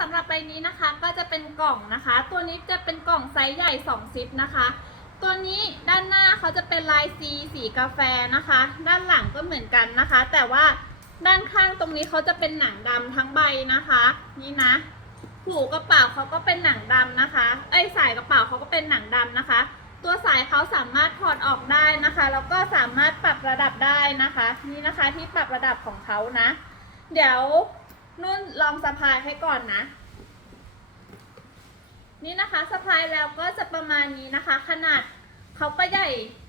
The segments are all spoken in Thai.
สำหรับใบนี้นะคะก็จะเป็นกล่องนะคะ ตัวนี้จะเป็นกล่องไซส์ใหญ่2ซิปนะคะ ตัวนี้ด้านหน้าเขาจะเป็นลายซีสีกาแฟนะคะ ด้านหลังก็เหมือนกันนะคะ แต่ว่าด้านข้างตรงนี้เขาจะเป็นหนังดำทั้งใบนะคะ นี่นะหูกระเป๋าเขาก็เป็นหนังดำนะคะไอ้สายกระเป๋าเขาก็เป็นหนังดำนะคะ ตัวสายเขาสามารถถอดออกได้นะคะแล้วก็สามารถปรับระดับได้นะคะ นี่นะคะที่ปรับระดับของเขานะ เดี๋ยว นุ่นลองสะพายให้ก่อนนะ นี่นะคะสะพายแล้วก็จะประมาณนี้นะคะ ขนาดเขาก็ใหญ่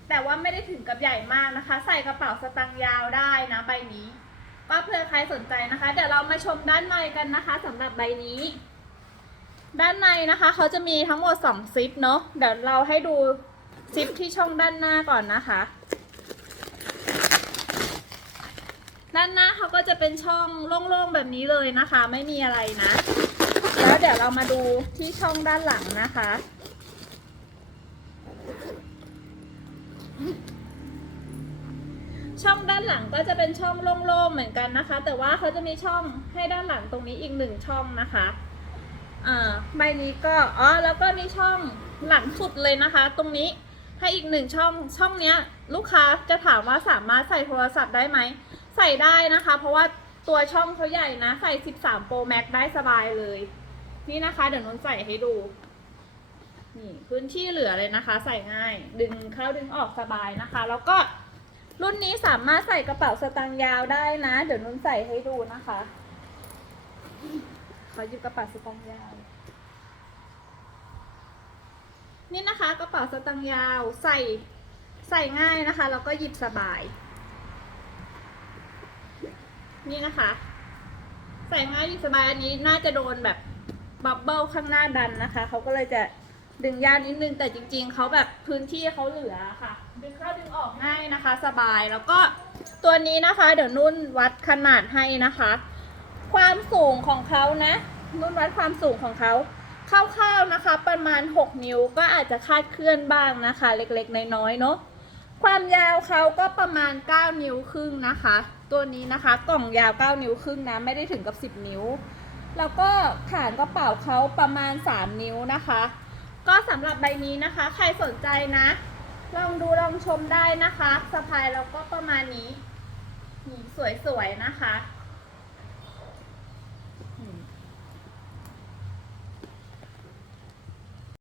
แต่ว่าไม่ได้ถึงกับใหญ่มากนะคะ ใส่กระเป๋าสตางค์ยาวได้นะใบนี้ ก็เผื่อใครสนใจนะคะ เดี๋ยวเรามาชมด้านในกันนะคะสำหรับใบนี้ ด้านในนะคะเขาจะมีทั้งหมด2ซิปเนาะเดี๋ยวเราให้ดูซิปที่ช่องด้านหน้าก่อนนะคะ ด้านหน้าเขาก็จะเป็นช่องโล่งๆแบบนี้เลยนะคะ ไม่มีอะไรนะ แล้วเดี๋ยวเรามาดูที่ช่องด้านหลังนะคะ ช่องด้านหลังก็จะเป็นช่องโล่งๆเหมือนกันนะคะ แต่ว่าเขาจะมีช่องให้ด้านหลังตรงนี้อีกหนึ่งช่องนะคะอ่าใบนี้ก็อ๋อแล้วก็มีช่องหลังสุดเลยนะคะ ตรงนี้ให้อีกหนึ่งช่องช่องเนี้ย ลูกค้าจะถามว่าสามารถใส่โทรศัพท์ได้ไหม ใส่ได้นะคะ เพราะว่าตัวช่องเขาใหญ่นะ ใส่ 13 Pro Max ได้สบายเลย นี่นะคะ เดี๋ยวนุนใส่ให้ดู นี่พื้นที่เหลือเลยนะคะ ใส่ง่าย ดึงเข้าดึงออกสบายนะคะ แล้วก็รุ่นนี้สามารถใส่กระเป๋าสตางค์ยาวได้นะ เดี๋ยวนุนใส่ให้ดูนะคะขอหยิบกระเป๋าสตางค์ยาวนี่นะคะกระเป๋าสตางค์ยาวใส่ใส่ง่ายนะคะแล้วก็หยิบสบาย นี่นะคะ ใส่ง่ายสบายอันนี้น่าจะโดนแบบบับเบิลข้างหน้าดันนะคะ เขาก็เลยจะดึงยากนิดนึง แต่จริง ๆ เขาแบบพื้นที่เขาเหลือค่ะ ดึงเข้าดึงออกง่ายนะคะ สบายแล้วก็ตัวนี้นะคะ เดี๋ยวนุ่นวัดขนาดให้นะคะ ความสูงของเขานะ นุ่นวัดความสูงของเขาคร่าวๆนะคะ ประมาณ 6 นิ้วก็อาจจะคาดเคลื่อนบ้างนะคะ เล็กๆ น้อยๆเนาะ ความยาวเขาก็ประมาณ 9 นิ้วครึ่งนะคะ ตัวนี้นะคะกล่องยาว 9 นิ้วครึ่งนะไม่ได้ถึงกับ 10 นิ้ว แล้วก็ฐานกระเป๋าเขาประมาณ 3 นิ้วนะคะ ก็สำหรับใบนี้นะคะ ใครสนใจนะ ลองดูลองชมได้นะคะสะพายแล้วก็ประมาณนี้นี่สวยๆนะคะ